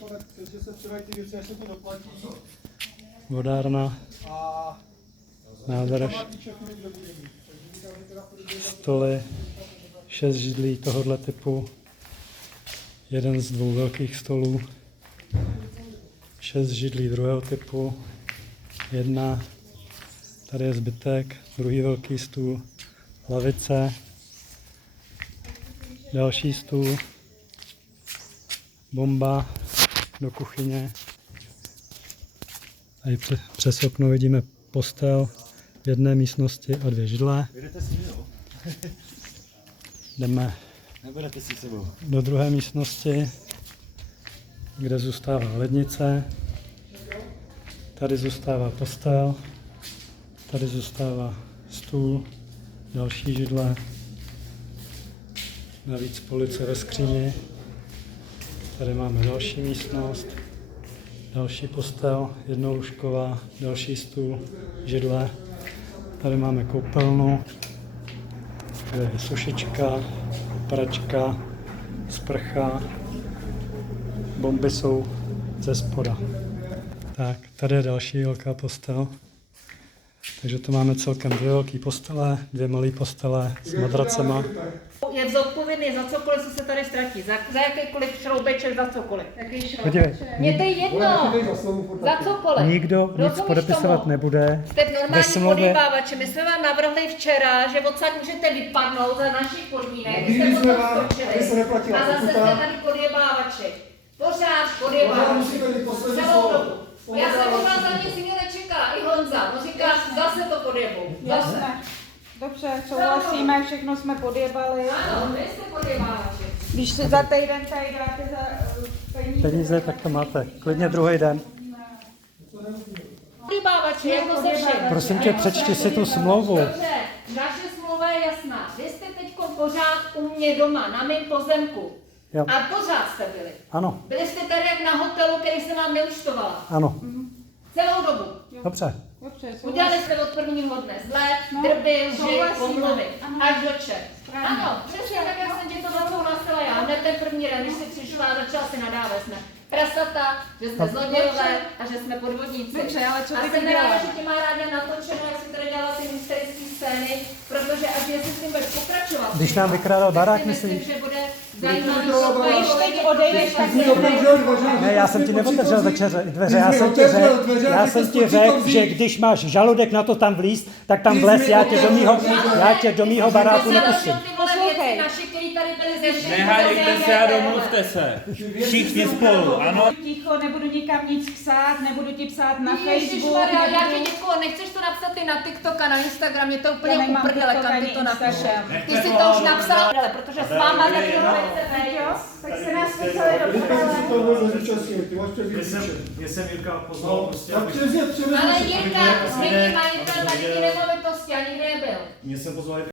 nakonec, že se předají ty věci, až se to doplatí. Vodárna, nádrž, stoly, 6 židlí tohoto typu, jeden z 2 velkých stolů, 6 židlí druhého typu, jedna, tady je zbytek, druhý velký stůl, lavice, další stůl, bomba do kuchyně. Tady přes okno vidíme postel v jedné místnosti a 2 židle. Jdeme do druhé místnosti, kde zůstává lednice. Tady zůstává postel, tady zůstává stůl, další židle, navíc police ve skříni. Tady máme další místnost, další postel, jednolůžková, další stůl, židle. Tady máme koupelnu, kde je sušička, pračka, sprcha, bomby jsou ze spoda. Tak, tady je další velká postel. Takže tu máme celkem 2 velké postele, 2 malé postele s madracema. Je zodpovědný za cokoliv, co se tady ztratí. Za jakýkoliv šroubeček, za cokoliv. Podívej, Mně to je jedno. Za cokoliv. nikdo nic Rozumíš podepisovat tomu? nebude. Jste Ve normální smlouvě- podjebávači. My jsme vám navrhli včera, že odsud můžete vypadnout za našich podmínek. Vy jste Nabídli jsme potom vám, skočili. aby se neplatila A zase pokuta. jste tady podjebávači. Pořád Pořád podjebávači. musíme být poslední Celou slovo. dobu. Já jsem od vás za nic jiného nečeká. I Honza. On říká, zase to podjebou. Zase. Jasné. Dobře, souhlasíme, všechno jsme podjebali. Ano, vy jste podjebávači. Když se za týden tady dáte za Peníze, tak to máte. Klidně druhý den. Podjebávači, jako se vším. Prosím tě, přečti si tu smlouvu. Dobře, naše smlouva je jasná. Vy jste teď pořád u mě doma, na mém pozemku. Jo. A pořád jste byli. Ano, Byli jste tady jak na hotelu, který jsem vám neúčtovala. ano. Celou dobu. Dobře. Dobře, Udělali jste od prvního dne zle, No, drby, lži, souhlasíme. pomluvy. Ano. Až do čer. Správně. Ano, přesně tak, jak jsem ti to odsouhlasila já. Hned ten první den, když jsi přišla a začala si nadávat, jsme prasata, že jsme zlodějové a že jsme podvodníci. Dobře, ale co a ty jsem děláš? ráda, že tě má ráda natočeno, jak si tady dělala ty hysterické scény, protože až jestli s tím budeš pokračovat. Když nám vykrádal barák, tak si myslím, myslíš? že bude zajímavý. Když teď odejdeš, tak Ty otevřel dveře. Ne, já jsem ti neotevřel dveře, já jsem ti řekl, že když máš žaludek na to tam vlízt, tak tam vlez, já tě do mýho baráku nepustím. Poslouchej. Nehádejte se a domluvte se. Všichni spolu, ano? Ticho, nebudu nikam nic psát, nebudu ti psát na Facebook. Ježišmarja, já ti nebudu... děkuju, nechceš to napsat ty na TikTok a na Instagram, je to úplně Já nemám uprdele, TikTok kam ty ani to napíšeš. Instagram. Ty si to už napsala, protože s váma taky Jo, tak se nás psali do To bylo rodičovský, ty máš přes Mě jsem Jirka pozval prostě, Tak přes Ale Jirka, není majitel tady ty nemovitosti a nikdy nebyl. Mě jsem pozval